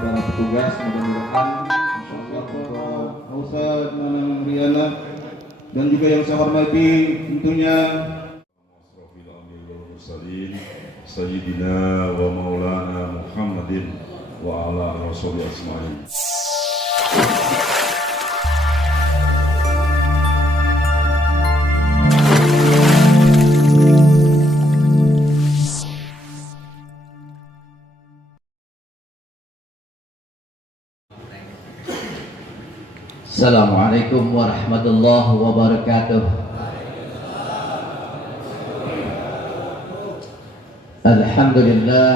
para petugas, mudah-mudahan insyaallah untuk Ustaz Manang Riana dan juga yang saya hormati tentunya Sayyidina wa Maulana Muhammadin wa ala Rasulih Asma'in. Assalamualaikum warahmatullahi wabarakatuh. Alhamdulillah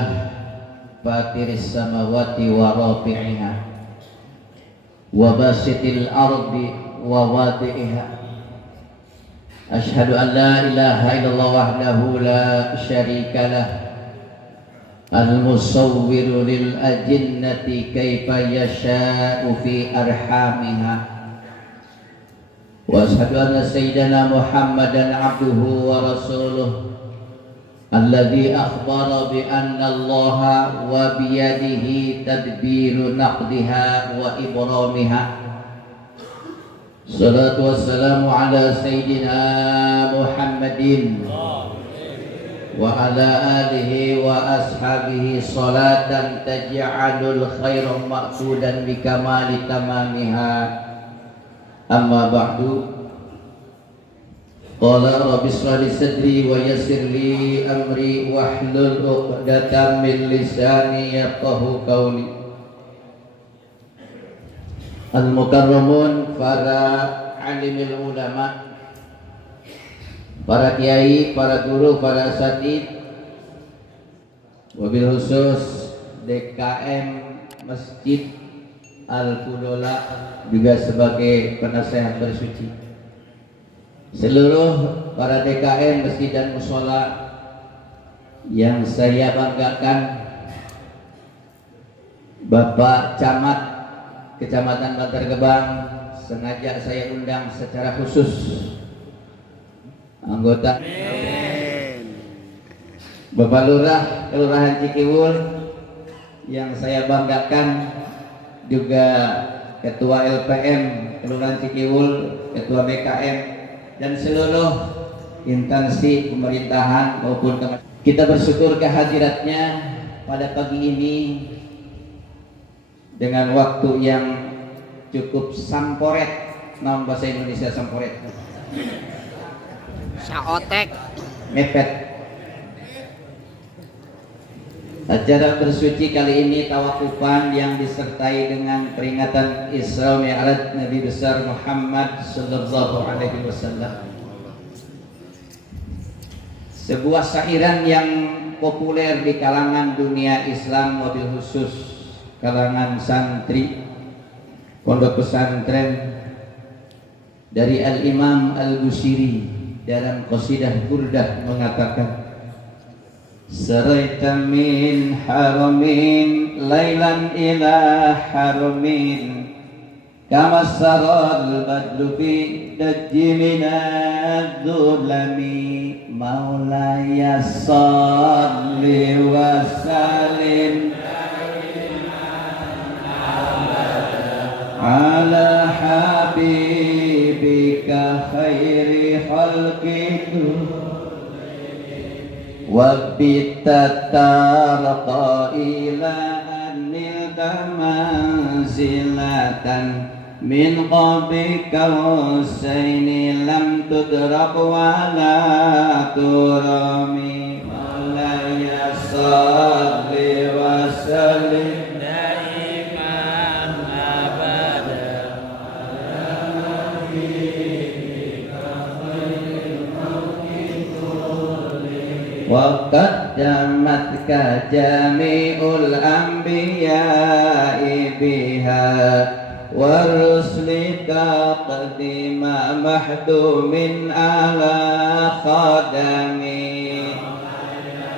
fatiris samawati wa rafi'iha wa basitil ardi wa wadi'iha. Ashhadu an la ilaha illallah wahdahu la syarika lah, al-musawwiru lil ajinnati kaifa yasha'u fi arhamiha. Wa ashhadu anna sayyidana Muhammadan abduhu wa rasuluh alladhi akhbara bi anna Allaha wa biyadihi tadbiru naqdiha wa ibramiha. Salatu wassalamu ala sayyidina Muhammadin wa ala alihi wa ashabihi salatan taj'alul khairan maqsudan bi kamali tamamiha. Amma ba'du. Qala rabbi shrah li sadri wa yassir li amri wahlul 'uqdatam min lisani yafqahu qawli. Al-mukarramun, para alimul ulama, para kiai, para guru, para asatidz, wabil khusus DKM Masjid Al-Fudola juga sebagai penasehat bersuci, seluruh para DKM masjid dan mushola yang saya banggakan, Bapak Camat Kecamatan Bantar Gebang, sengaja saya undang secara khusus anggota Bapak Lurah Kelurahan Cikiwul yang saya banggakan, juga Ketua LPM Kelurahan Cikiwul, Ketua BKM, dan seluruh instansi pemerintahan maupun kita bersyukur kehadiratnya pada pagi ini dengan waktu yang cukup samporet. Nama bahasa Indonesia samporet, saotek, mepet. Acara bersuci kali ini tawakufan yang disertai dengan peringatan Isra Mi'raj Nabi besar Muhammad sallallahu alaihi wasallam. Sebuah syairan yang populer di kalangan dunia Islam, wabil khusus kalangan santri pondok pesantren, dari Al-Imam Al-Busiri dalam qasidah Burdah mengatakan, Saraita min haramin laylan ila haramin kama saral badru fi dajji minad dhulami. Maulaya salli wa salim ala habibika khairi khalqiku wa bitatarqa ila annilta manzilatan min qabika husaini lam tudrak wa la turami. Maulaya salli wa sallim daiman abada ala habibika khairil khalqi wa qaddamatka jami'ul anbiya'i biha wa rusulika qadima mahdumin ala khadami.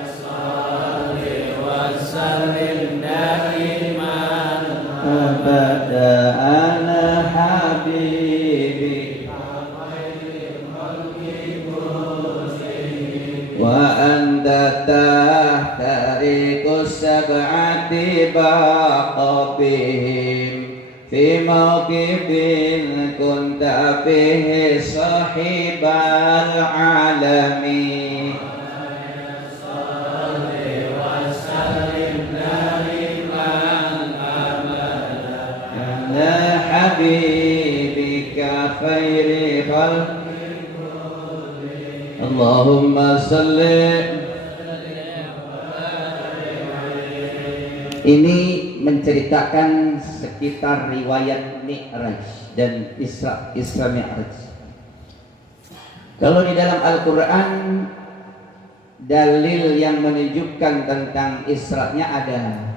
Salli wa sallim daiman abada ala habibi wa anta tahtari السبعة باقبهم في موقف كنت فيه صاحب العالمين على حبيبك خير خلق اللهم صل. Ini menceritakan sekitar riwayat Mi'raj dan Isra Mi'raj. Kalau di dalam Al-Quran dalil yang menunjukkan tentang Isra-nya ada.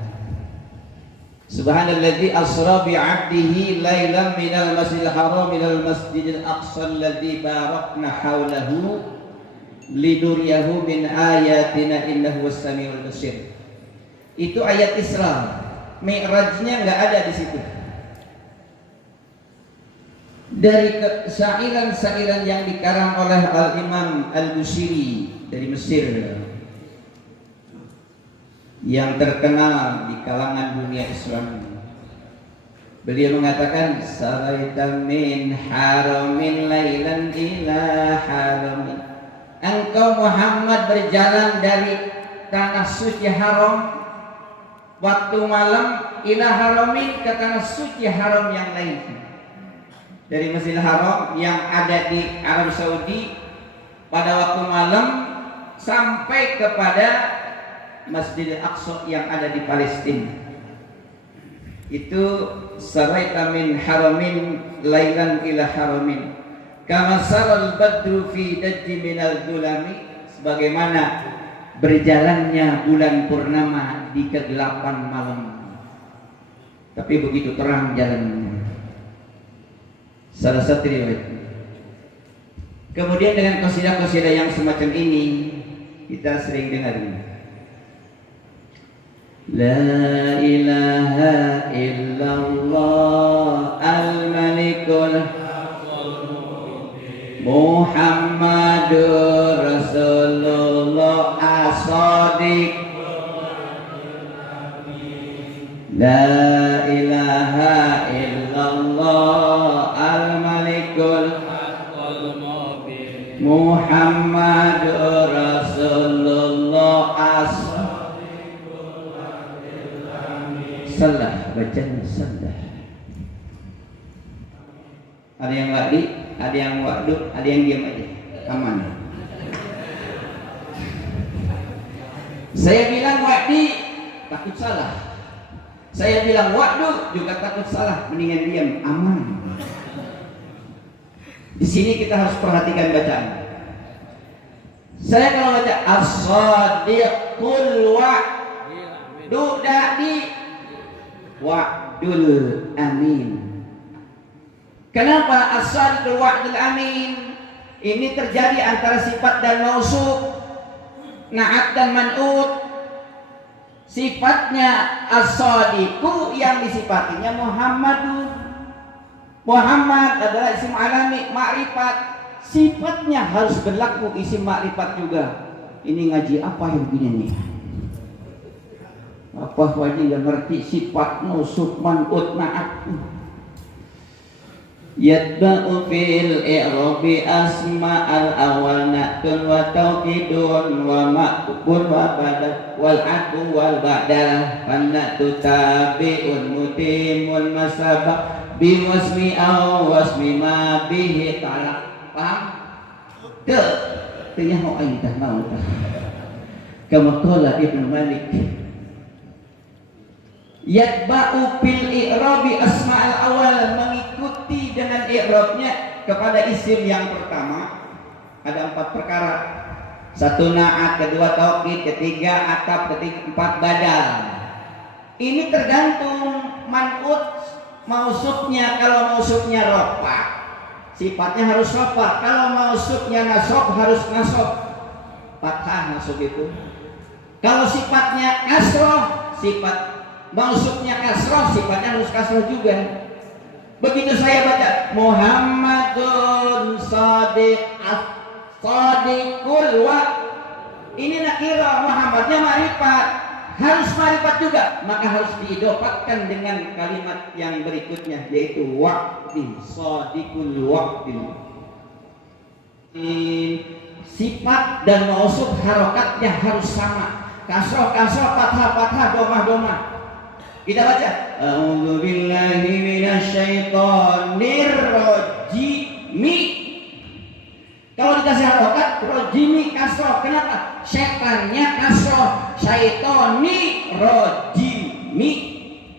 Subhanalladzi asra bi'abdihi lailan minal masjidil haram minal masjidil aqsa alladzi barakna haulahu liduriyahu min ayatina innahu was-sami'ul basir. Itu ayat Isra. Mi'rajnya nggak ada di situ. Dari syairan-syairan yang dikarang oleh Al-Imam Al-Busiri dari Mesir yang terkenal di kalangan dunia Islam, beliau mengatakan saraita min haramin lailan ila haramin. Engkau Muhammad berjalan dari tanah suci haram waktu malam ila haramin ke tanah suci haram yang lain. Dari Masjidil Haram yang ada di Arab Saudi pada waktu malam sampai kepada Masjidil Aqsa yang ada di Palestina. Itu saraita min haramin lailan ila haramin kama saral badru fi dajji minal dhulami, sebagaimana berjalannya bulan purnama di kegelapan malam, tapi begitu terang jalannya. Salah satu riwayat. Kemudian dengan qasidah-qasidah yang semacam ini kita sering dengar ini. La ilaha illallah al-malikul Muhammadur Rasulullah as-sadiq. La ilaha illallah al-malikul Muhammadur Rasulullah as-sadiq. Salah, bacanya salah. Ada yang wadi, ada yang wakdu, ada yang diam aja. Aman. Saya bilang wadi, takut salah. Saya bilang wakdu juga takut salah, mendingan diam, aman. Di sini kita harus perhatikan bacaan. Saya kalau baca as-sadiqul wa'du dadi wa'dul amin. Kenapa as-sadiqul wa'dul amin? Ini terjadi antara sifat dan mausuf, na'at dan man'ut. Sifatnya as-sadiqu yang disifatinya Muhammadun. Muhammad adalah isim alami ma'rifat. Sifatnya harus berlaku isim ma'rifat juga. Ini ngaji apa yang begini nih? Apa wajib yang ngerti sifat mausuf man'ut na'at? Yatba'u fil i'rabi asma'al awal na'tun wa tawkidun wa ma'kubun wa badal wal adu wal badal fanna'tu tabi'un mutimun masabah biwasmi aw wasmi ma bihi talak. Paham? Ke tanya mau aidah mau dah kama qala Ibnu Malik yatba'u fil i'rabi asma'al awal, mengikuti dengan i'rabnya kepada isim yang pertama. Ada 4 perkara. 1 na'at, kedua taukid, ketiga atap, ketiga 4 badal. Ini tergantung man'ut mausufnya. Kalau mausufnya rofa, sifatnya harus rofa. Kalau mausufnya nasob, harus nasob, fathah masuk itu. Kalau sifatnya kasroh, sifat mausufnya kasroh, sifatnya harus kasroh juga. Begitu saya baca Muhammadun sadiqul wa, ini nakirah, Muhammadnya ma'rifat, harus ma'rifat juga, maka harus diidopatkan dengan kalimat yang berikutnya, yaitu waqti, shadiqul waqti. Sifat dan mausuf harokatnya harus sama, kasroh, fathah, domah. Kita baca, a'udzu billahi minasyaitonir rajim. Kalau dikasih harokat, rojimi kasroh. Kenapa? Setannya kasroh, syaitoni rojimi.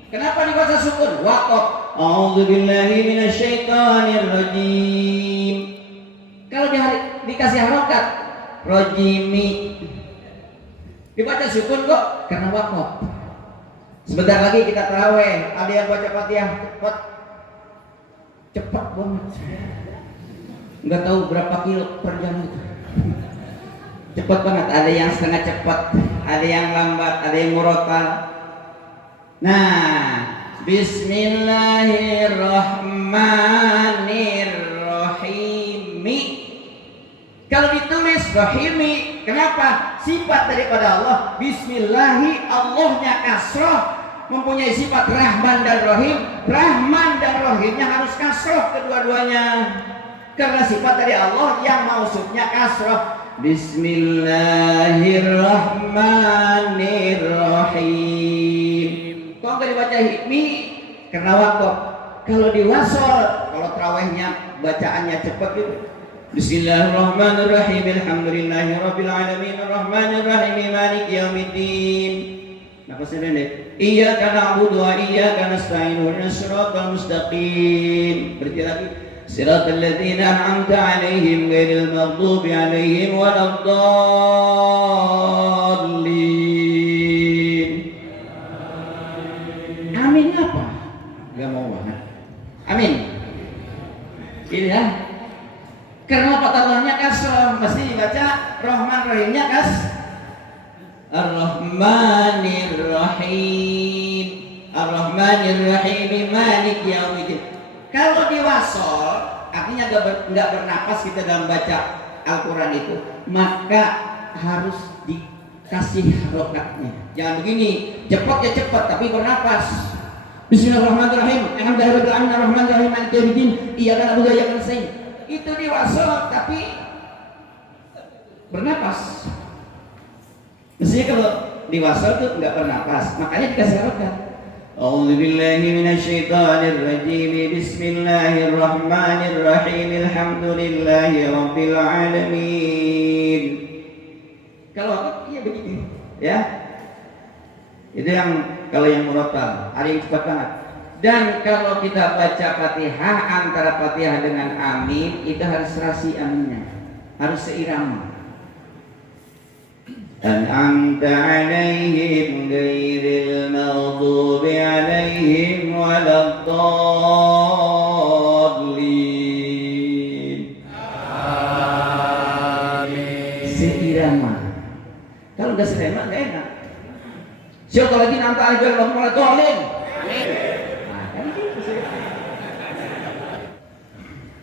Kenapa dibaca sukun? Waqaf. A'udzu billahi minasyaitonir rajim. Kalau dikasih harokat, rojimi, dibaca sukun kok karena waqaf. Sebentar lagi kita tarawih, ada yang baca Fatihah cepat banget. Nggak tahu berapa kilo per jam itu. Cepat banget, ada yang setengah cepat, ada yang lambat, ada yang murotal. Nah, Bismillahirrahmanirrahim. Kalau ditulis rahimi, kenapa? Sifat daripada Allah. Bismillahi, Allahnya kasroh, mempunyai sifat Rahman dan Rahim. Rahman dan Rahimnya harus kasroh kedua-duanya, karena sifat dari Allah yang maksudnya kasroh. Bismillahirrahmanirrahim. Kok nggak dibaca hikmi? Karena waqaf. Kalau diwasol, kalau tarawihnya bacaannya cepat gitu. Bismillahirrahmanirrahim. Alhamdulillahirabbil alamin arrahmanirrahim maliki yaumiddin. Nafasnya pendek. Iyyaka na'budu wa iyyaka nasta'in ihdinas siratal mustaqim. Berarti lagi siratal ladzina an'amta 'alaihim ghairil maghdubi 'alaihim waladdallin. Amin apa? Enggak mau banget. Amin. Ini ya. Karena patahnya kasroh, mesti dibaca Rahman Rahimnya Ar-Rahmanir-Rahim. Ar-Rahmanir-Rahim Malik Yaumiddin. Kalau diwasol, artinya nggak bernapas kita dalam baca Al-Quran itu, maka harus dikasih harokatnya. Jangan begini, cepat ya cepat tapi bernapas. Bismillahirrahmanirrahim. Alhamdulillahirabbil alamin arrahmanirrahim maliki yaumiddin. Iyyaka na'budu wa iyyaka nasta'in. Itu diwasol tapi bernapas. Mestinya kalau diwasol itu nggak bernapas, makanya dikasih harokat. A'udzu billahi minasyaitonir rajim. Bismillahirrahmanirrahim. Alhamdulillahi rabbil alamin. Kalau apa? Iya begitu. Ya. Itu yang kalau yang murattal, ada yang cepat banget. Dan kalau kita baca Fatihah, antara Fatihah dengan Amin itu harus serasi aminnya, harus seirama. An'amta 'alaihim ghairil maghdubi 'alaihim waladdallin. Amin. Seirama. Kalau nggak seirama nggak enak. Siapa lagi nanti aja waladdallin. Amin.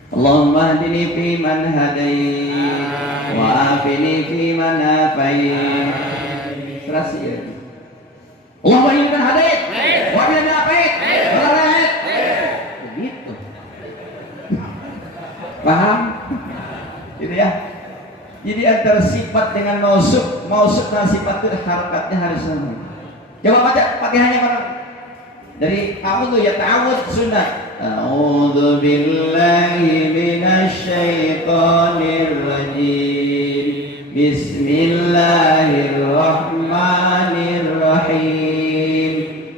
Allahumma hadini fi man hadait wa afini fi man afait. Serasi ya. Allahumma hadini man hadait wa afini man afait. Begitu. Paham? Gitu ya. Jadi antara sifat dengan mausuf dan sifat itu harakatnya harus sama. Coba baca Fatihahnya mana? Dari a'udzu ya ta'awudz sunnah. A'udzu billahi minasyaitonir rajim. Bismillahirrahmanirrahim.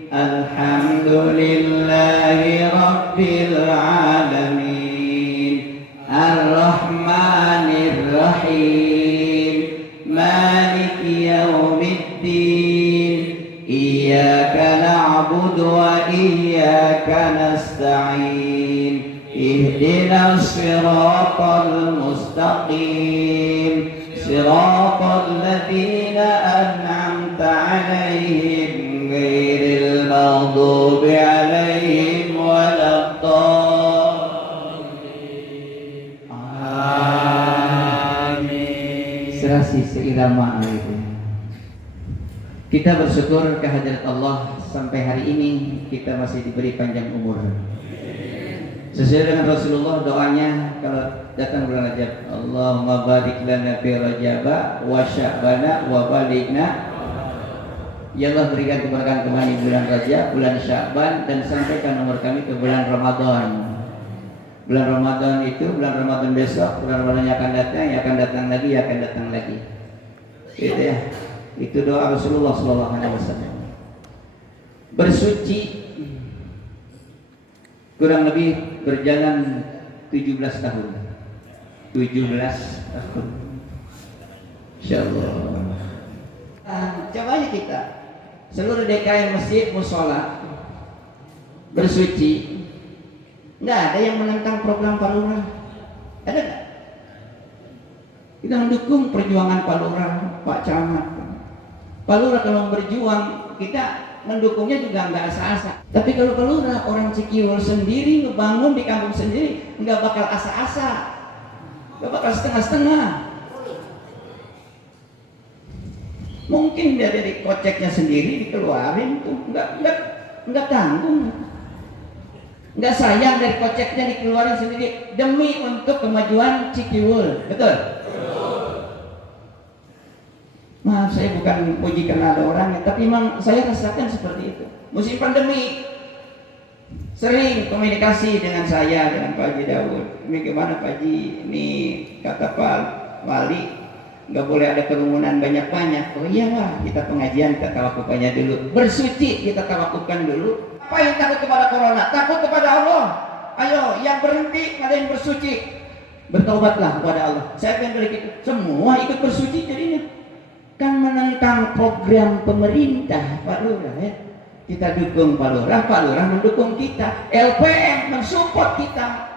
Alhamdulillahi rabbil alamin. Ar-Rahmanir-Rahim. Maliki yaumiddin. Iyyaka na'budu wa iyyaka nasta'in. Ihdinas siratal mustaqim. Siratal ladzina an'amta 'alaihim ghairil maghdubi 'alaihim waladdallin. Amin. Serasi seirama itu. Kita bersyukur kehadirat Allah sampai hari ini kita masih diberi panjang umur. Sesuai dengan Rasulullah doanya kalau datang bulan Rajab, Allahumma barik lana fi Rajaba wa Sya'bana wa balighna. Ya Allah, berikan keberkahan kembali bulan Rajab, bulan Sya'ban, dan sampaikan umur kami ke bulan Ramadan. Bulan Ramadan itu bulan Ramadan besok, bulan Ramadan yang akan datang, yang akan datang lagi, yang akan datang lagi. Gitu ya. Itu doa Rasulullah SAW. Bersuci kurang lebih berjalan 17 tahun. 17 tahun. Insyaallah. Coba aja kita seluruh DKM masjid musola bersuci. Nggak ada yang menentang program Pak Lurah. Ada nggak? Kita mendukung perjuangan Pak Lurah, Pak Camat. Pak Lurah kalau berjuang, kita mendukungnya juga nggak asa-asa. Tapi kalau Pak Lurah orang Cikiwul sendiri ngebangun di kampung sendiri, nggak bakal asa-asa, nggak bakal setengah-setengah. Mungkin dari koceknya sendiri dikeluarin tuh, nggak tanggung, nggak sayang dari koceknya dikeluarin sendiri demi untuk kemajuan Cikiwul, betul? Maaf, saya bukan puji karena ada orangnya, tapi memang saya rasakan seperti itu. Musim pandemi sering komunikasi dengan saya, dengan Pak Haji Daud. Ini gimana Pak Haji? Ini kata Pak Wali nggak boleh ada kerumunan banyak-banyak. Oh iya Pak, kita pengajian kita tawakukannya dulu. Bersuci kita tawakukan dulu. Apa yang takut kepada corona? Takut kepada Allah. Ayo, yang berhenti ada yang bersuci. Bertobatlah kepada Allah. Saya pengen beri semua ikut bersuci jadinya. Kan menentang program pemerintah Pak Lurah ya. Kita dukung Pak Lurah mendukung kita. LPM mensupport kita.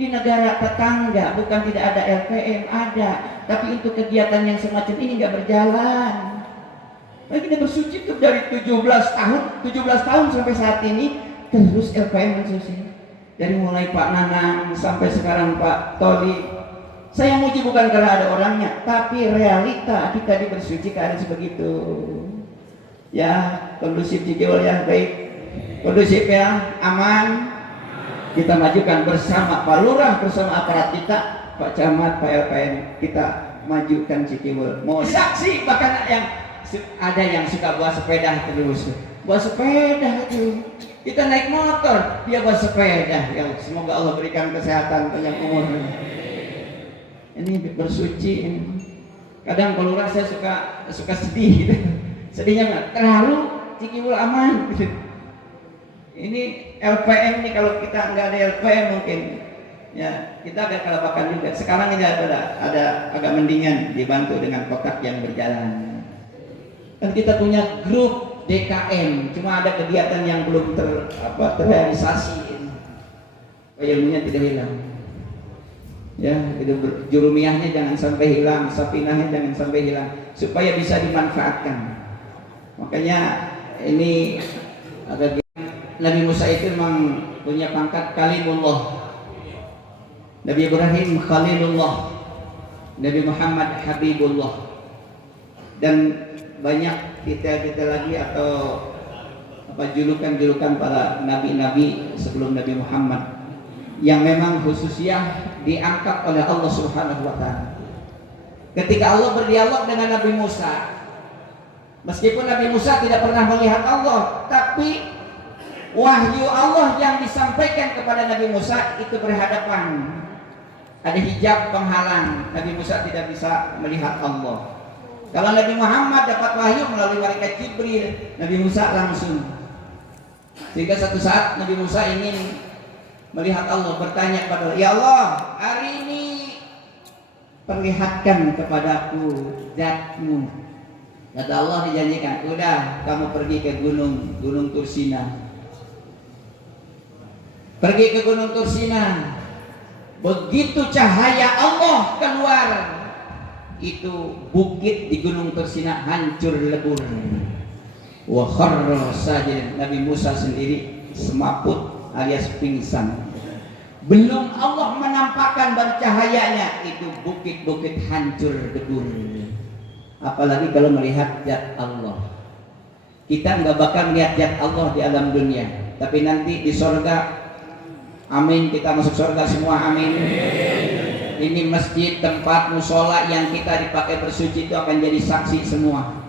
Di negara tetangga bukan tidak ada LPM, ada, tapi untuk kegiatan yang semacam ini nggak berjalan. Nah, kita bersuci tuh dari 17 tahun sampai saat ini terus LPM mensuci. Dari mulai Pak Nanang sampai sekarang Pak Toli. Saya muji bukan karena ada orangnya, tapi realita kita dibersuci keadaan sebegitu. Ya, kondusif Cikiwul ya, baik. Kondusif ya, aman. Kita majukan bersama Pak Lurah, bersama aparat kita, Pak Camat, Pak LPM, kita majukan Cikiwul. Mau saksi bahkan ada yang suka bawa sepeda terus. Bawa sepeda tuh. Kita naik motor, dia bawa sepeda. Ya, semoga Allah berikan kesehatan panjang umur. Ini bersuci. Kadang Pak Lurah saya suka sedih gitu. Sedihnya nggak terlalu Cikiwul aman gitu. Ini LPM nih, kalau kita nggak ada LPM mungkin ya kita agak kelabakan juga. Sekarang ini ada agak mendingan dibantu dengan kotak yang berjalan. Kan kita punya grup DKM, cuma ada kegiatan yang belum terrealisasi. Ilmunya tidak hilang. Ya, jurumiyahnya jangan sampai hilang, sapinahnya jangan sampai hilang, supaya bisa dimanfaatkan. Makanya ini agak Nabi Musa itu memang punya pangkat Kalimullah, Nabi Ibrahim Khalilullah, Nabi Muhammad Habibullah, dan banyak kita lagi atau julukan-julukan para nabi-nabi sebelum Nabi Muhammad yang memang khususnya diangkat oleh Allah Subhanahu wa taala. Ketika Allah berdialog dengan Nabi Musa, meskipun Nabi Musa tidak pernah melihat Allah, tapi wahyu Allah yang disampaikan kepada Nabi Musa itu berhadapan. Ada hijab penghalang, Nabi Musa tidak bisa melihat Allah. Kalau Nabi Muhammad dapat wahyu melalui malaikat Jibril, Nabi Musa langsung. Sehingga satu saat Nabi Musa ingin melihat Allah, bertanya kepada Allah, "Ya Allah, hari ini perlihatkan kepadaku zatmu." Kata Allah, dijanjikan, "Udah, kamu pergi ke gunung Tursina." Pergi ke gunung Tursina. Begitu cahaya Allah keluar, itu bukit di gunung Tursina hancur lebur. Wa kharra sajid. Nabi Musa sendiri semaput alias pingsan. Belum Allah menampakkan bercahayanya, itu bukit-bukit hancur lebur. Apalagi kalau melihat zat Allah. Kita nggak bakal lihat Allah di alam dunia, tapi nanti di sorga, amin, kita masuk sorga semua, amin. Ini masjid, tempat musola yang kita dipakai bersuci itu akan jadi saksi semua.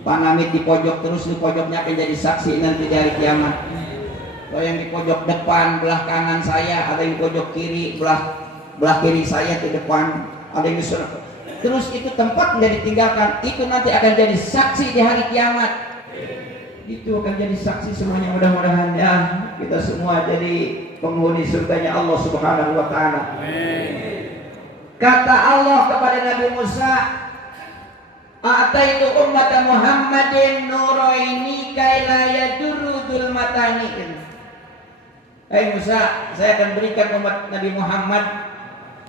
Pak Namit di pojok terus, di pojoknya akan jadi saksi nanti di hari kiamat. Kalau yang di pojok depan belah kanan saya, ada yang di pojok kiri belah kiri saya di depan, ada yang di surga. Terus itu tempat menjadi tinggalkan, itu nanti akan jadi saksi di hari kiamat. Itu akan jadi saksi semuanya, mudah-mudahan ya kita semua jadi penghuni surganya Allah Subhanahu wa taala. Kata Allah kepada Nabi Musa, "Ataitu ummata Muhammadin nuraini kaila yadurru dzulmatani." Hai Musa, saya akan berikan umat Nabi Muhammad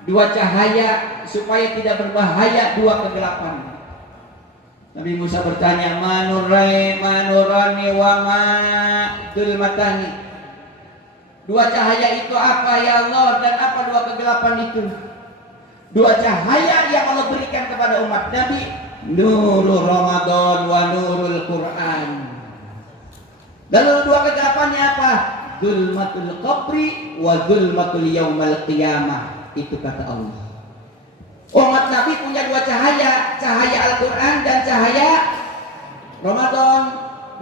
dua cahaya supaya tidak berbahaya dua kegelapan. Nabi Musa bertanya, manurani wa ma dzulmatani. Dua cahaya itu apa ya Allah, dan apa dua kegelapan itu? Dua cahaya yang Allah berikan kepada umat Nabi, nurul Ramadan wa nurul Quran. Lalu dua kegelapannya apa? Zulmatul qabri wa zulmatul yaumal qiyamah. Itu kata Allah. Umat Nabi punya dua cahaya, cahaya Al-Quran dan cahaya Ramadan.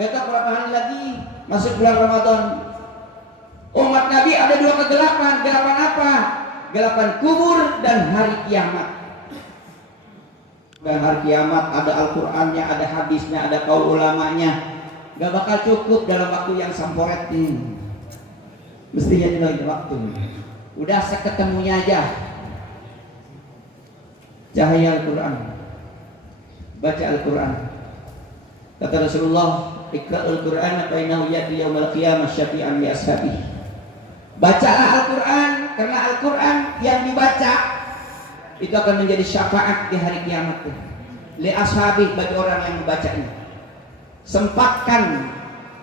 Besok berapa hari lagi masuk bulan Ramadan. Umat Nabi ada dua kegelapan. Gelapan apa? Gelapan kubur dan hari kiamat. Dan hari kiamat ada Al-Qurannya, ada hadisnya, ada kaul ulamanya. Gak bakal cukup dalam waktu yang samporet ini. Mestinya dalam waktu. Udah seketemunya aja. Cahaya Al-Quran, baca Al-Quran. Kata Rasulullah, "Iqra'ul Quran fa innahu ya'ti yaumil qiyamah syafi'an li ashabihi." Bacalah Al-Quran, karena Al-Quran yang dibaca itu akan menjadi syafaat di hari kiamat. Li ashabi, bagi orang yang membacanya. Sempatkan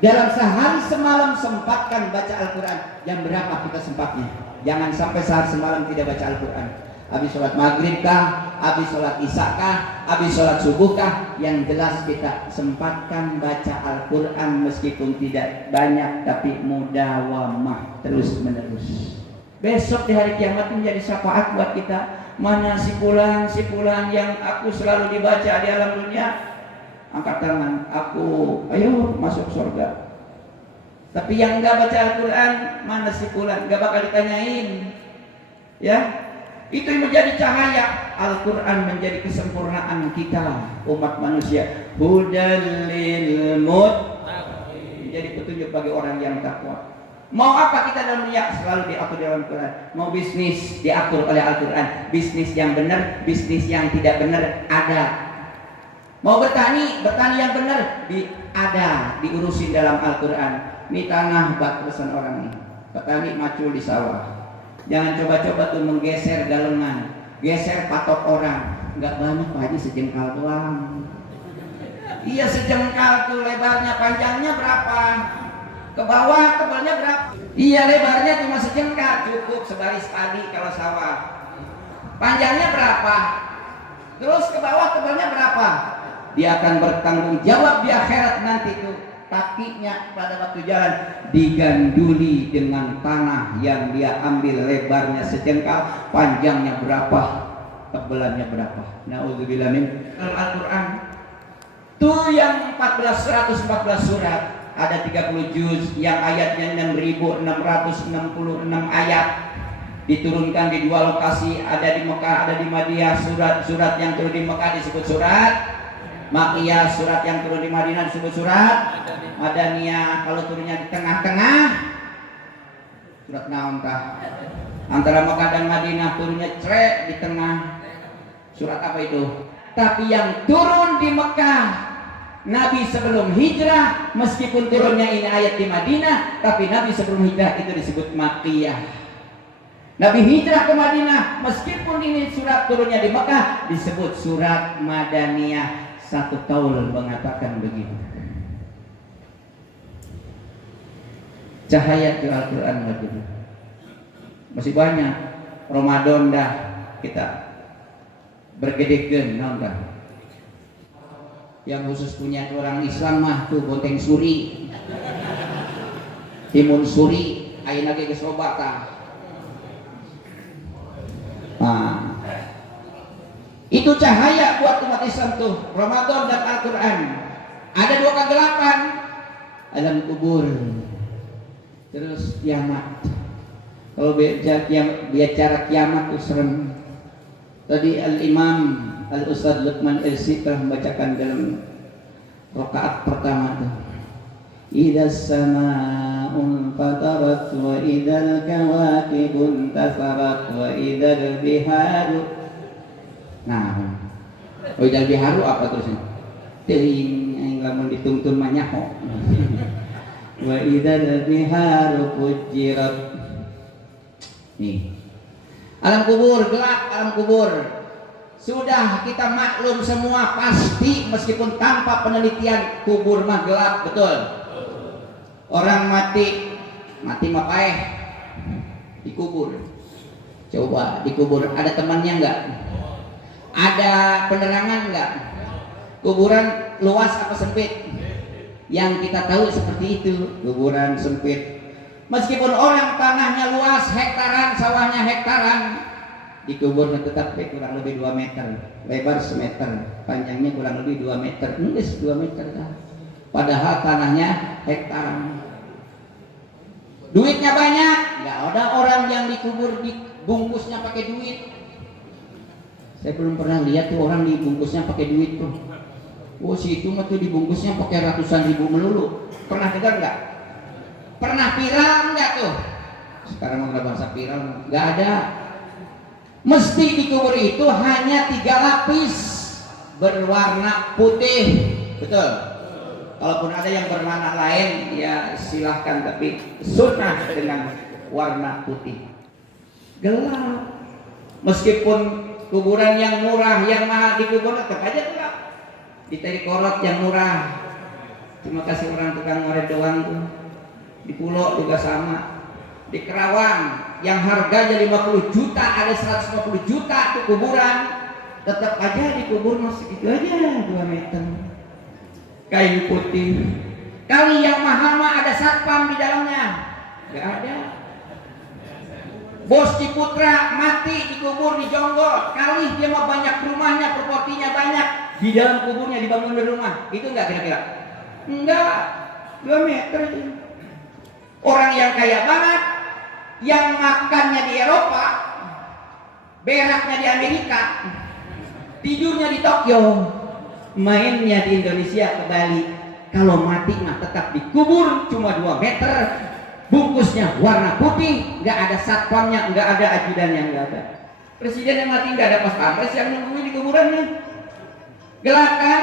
dalam sehari semalam, sempatkan baca Al-Quran. Jam berapa kita sempatnya? Jangan sampai sehari semalam tidak baca Al-Quran. Habis sholat maghrib kah, habis sholat isya kah, habis sholat subuh kah, yang jelas kita sempatkan baca Al-Quran meskipun tidak banyak, tapi mudawamah terus menerus. Besok di hari kiamat menjadi syafaat buat kita. Mana si fulan yang aku selalu dibaca di alam dunia, angkat tangan, aku ayo masuk surga. Tapi yang enggak baca Al-Quran, mana si fulan, enggak bakal ditanyain. Ya, itu yang menjadi cahaya. Al-Quran menjadi kesempurnaan kita umat manusia. Hudal lil muttaqin, menjadi petunjuk bagi orang yang takwa. Mau apa kita dalam dunia, selalu diatur dalam Al-Quran. Mau bisnis, diatur oleh Al-Quran. Bisnis yang benar, bisnis yang tidak benar ada. Mau bertani yang benar ada, diurusin dalam Al-Quran. Ini tanah batasan orang nih, petani macul di sawah. Jangan coba-coba tuh menggeser galengan, geser patok orang. Enggak banyak Pak Haji, sejengkal doang. Iya sejengkal tuh, lebarnya, panjangnya berapa? Ke bawah tebalnya berapa? Iya lebarnya cuma sejengkal, cukup sebaris padi kalau sawah. Panjangnya berapa? Terus ke bawah tebalnya berapa? Dia akan bertanggung jawab di akhirat nanti tuh. Kakinya pada waktu jalan diganduli dengan tanah yang dia ambil, lebarnya sejengkal, panjangnya berapa, tebalannya berapa. Nauzubillah min Al-Quran. Tuh yang 114 surat, ada 30 juz, yang ayatnya 6.666 ayat, diturunkan di dua lokasi, ada di Mekah, ada di Madinah. Surat yang turun di Mekah disebut surat Makkiyah, surat yang turun di Madinah disebut surat Madaniyah. Kalau turunnya di tengah-tengah, surat naon kah? Antara Mekah dan Madinah turunnya di tengah, surat apa itu? Tapi yang turun di Mekah, Nabi sebelum hijrah, meskipun turunnya ini ayat di Madinah, tapi Nabi sebelum hijrah itu disebut Makkiyah. Nabi hijrah ke Madinah, meskipun ini surat turunnya di Mekah, disebut surat Madaniyah. Satu kaul mengatakan begitu. Cahaya di Al-Quran begitu. Masih banyak. Ramadan dah kita bergedekeun naon tah. Yang khusus punya orang Islam mah tuh Bonteng Suri, Timun Suri, ayeuna ge geus loba tah. Nah, itu cahaya buat umat Islam tuh, Ramadan dan Al-Quran. Ada dua kegelapan, alam kubur, terus kiamat. Kalau bicara kiamat tuh serem. Tadi Al-Imam Al-Ustadz Luqman Elsi telah membacakan dalam rakaat pertama tuh. Idzas samaa'un fatarat wa idzal kawakibun tasarat wa idzal biharu. Nah, wa idzal biharu apa terusnya? Teuing aing lamun dituntun mah nyaho. Wa idzal biharu fujirat. Nih. Alam kubur gelap, alam kubur. Sudah kita maklum semua pasti meskipun tanpa penelitian kubur mah gelap, betul. Orang mati mah paeh dikubur. Coba dikubur ada temannya enggak? Ada penerangan enggak? Kuburan luas apa sempit? Yang kita tahu seperti itu, kuburan sempit. Meskipun orang tanahnya luas, hektaran, sawahnya hektaran, dikubur tetap kurang lebih 2 meter, lebar semeter, panjangnya kurang lebih 2 meter, enggak 2 meter kan? Padahal tanahnya hektaran. Duitnya banyak, nggak ada orang yang dikubur dibungkusnya pakai duit. Saya belum pernah lihat tuh orang dibungkusnya pakai duit tuh. Oh si itu mah tuh dibungkusnya pakai ratusan ribu melulu. Pernah dengar nggak? Pernah viral nggak tuh? Sekarang mau bahasa viral nggak ada. Mesti dikubur itu hanya 3 lapis berwarna putih, betul. Kalaupun ada yang berwarna lain ya silahkan, tapi sunnah dengan warna putih. Gelap. Meskipun kuburan yang murah, yang mahal dikubur tetap aja gelap. Ditarik korot yang murah. Terima kasih orang tukang ngoret doang tuh. Di Pulau juga sama. Di Kerawang yang harganya 50 juta, ada 150 juta tuh kuburan, tetap aja dikubur masih gitu aja 2 meter. Kain putih. Kali yang mahal mah ada satpam di dalamnya. Gak ada. Bos Ciputra mati dikubur di Jonggol. Kali dia mah banyak rumahnya, propertinya banyak. Di dalam kuburnya dibangun rumah. Itu enggak kira-kira? Enggak. 2 meter itu. Orang yang kaya banget, yang makannya di Eropa, beraknya di Amerika, tidurnya di Tokyo, mainnya di Indonesia ke Bali. Kalau mati mah tetap dikubur cuma 2 meter, bungkusnya warna putih, nggak ada satpamnya, nggak ada ajudannya, nggak ada. Presiden yang mati nggak ada pas pampres yang nungguin di kuburannya. Gelap kan?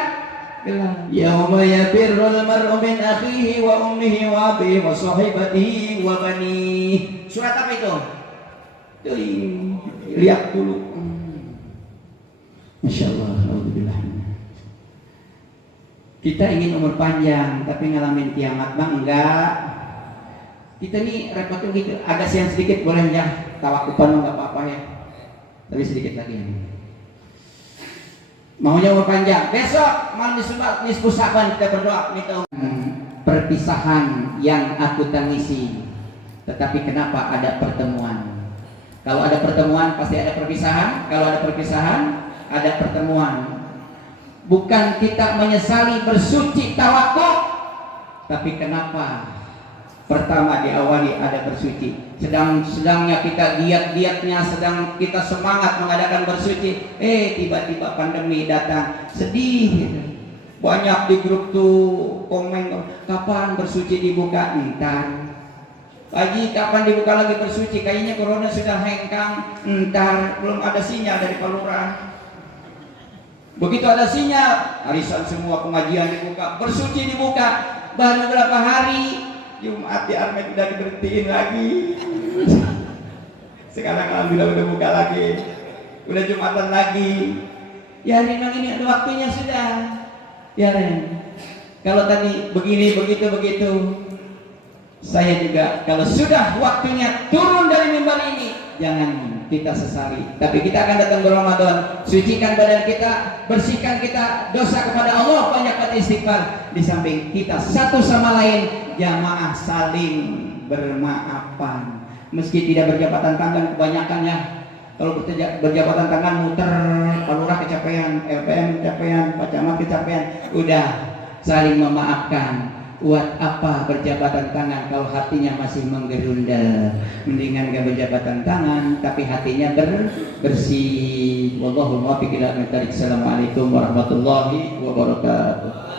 Gelap. Yauma yafirrul mar'u min akhihi wa ummihi wa abihi wa sahibatihi wa banihi. Surat apa itu? Tuh, lihat dulu. Masya Allah, alhamdulillah. Kita ingin umur panjang, tapi ngalamin kiamat bang enggak. Kita nih repotnya gitu. Agak siang sedikit boleh ya, tawakupan nggak apa-apa ya. Tapi sedikit lagi. Maunya umur panjang. Besok malam nisfu Sa'ban kita berdoa minta perpisahan yang aku tangisi. Tetapi kenapa ada pertemuan? Kalau ada pertemuan pasti ada perpisahan. Kalau ada perpisahan ada pertemuan. Bukan kita menyesali bersuci tawakuf, tapi kenapa pertama diawali ada bersuci. Sedangnya kita giat-giatnya, sedang kita semangat mengadakan bersuci, tiba-tiba pandemi datang, sedih. Banyak di grup tuh komen, kapan bersuci dibuka? Entar. Pagi kapan dibuka lagi bersuci? Kayaknya corona sudah hengkang. Entar, belum ada sinyal dari Pak Lurah. Begitu ada sinyal, arisan semua pengajian dibuka, bersuci dibuka. Baru beberapa hari Jumat di Armet udah diberhentiin lagi. Sekarang alhamdulillah udah buka lagi, udah Jumatan lagi. Ya memang ini ada waktunya sudah. Ya Ren, kalau tadi begini begitu, saya juga kalau sudah waktunya turun dari mimbar ini, jangan kita sesali. Tapi kita akan datang ke Ramadan, sucikan badan kita, bersihkan kita dosa kepada Allah banyak istighfar. Di samping kita satu sama lain jamaah saling bermaafan. Meski tidak berjabatan tangan kebanyakan ya. Kalau berjabatan tangan muter, Pak Lurah kecapean, LPM kecapean, Pak Camat kecapean, udah saling memaafkan. Buat apa berjabatan tangan kalau hatinya masih menggerundel? Mendingan gak berjabatan tangan tapi hatinya bersih. Wallahul muwaffiq ila aqwamit thoriq. Assalamualaikum warahmatullahi wabarakatuh.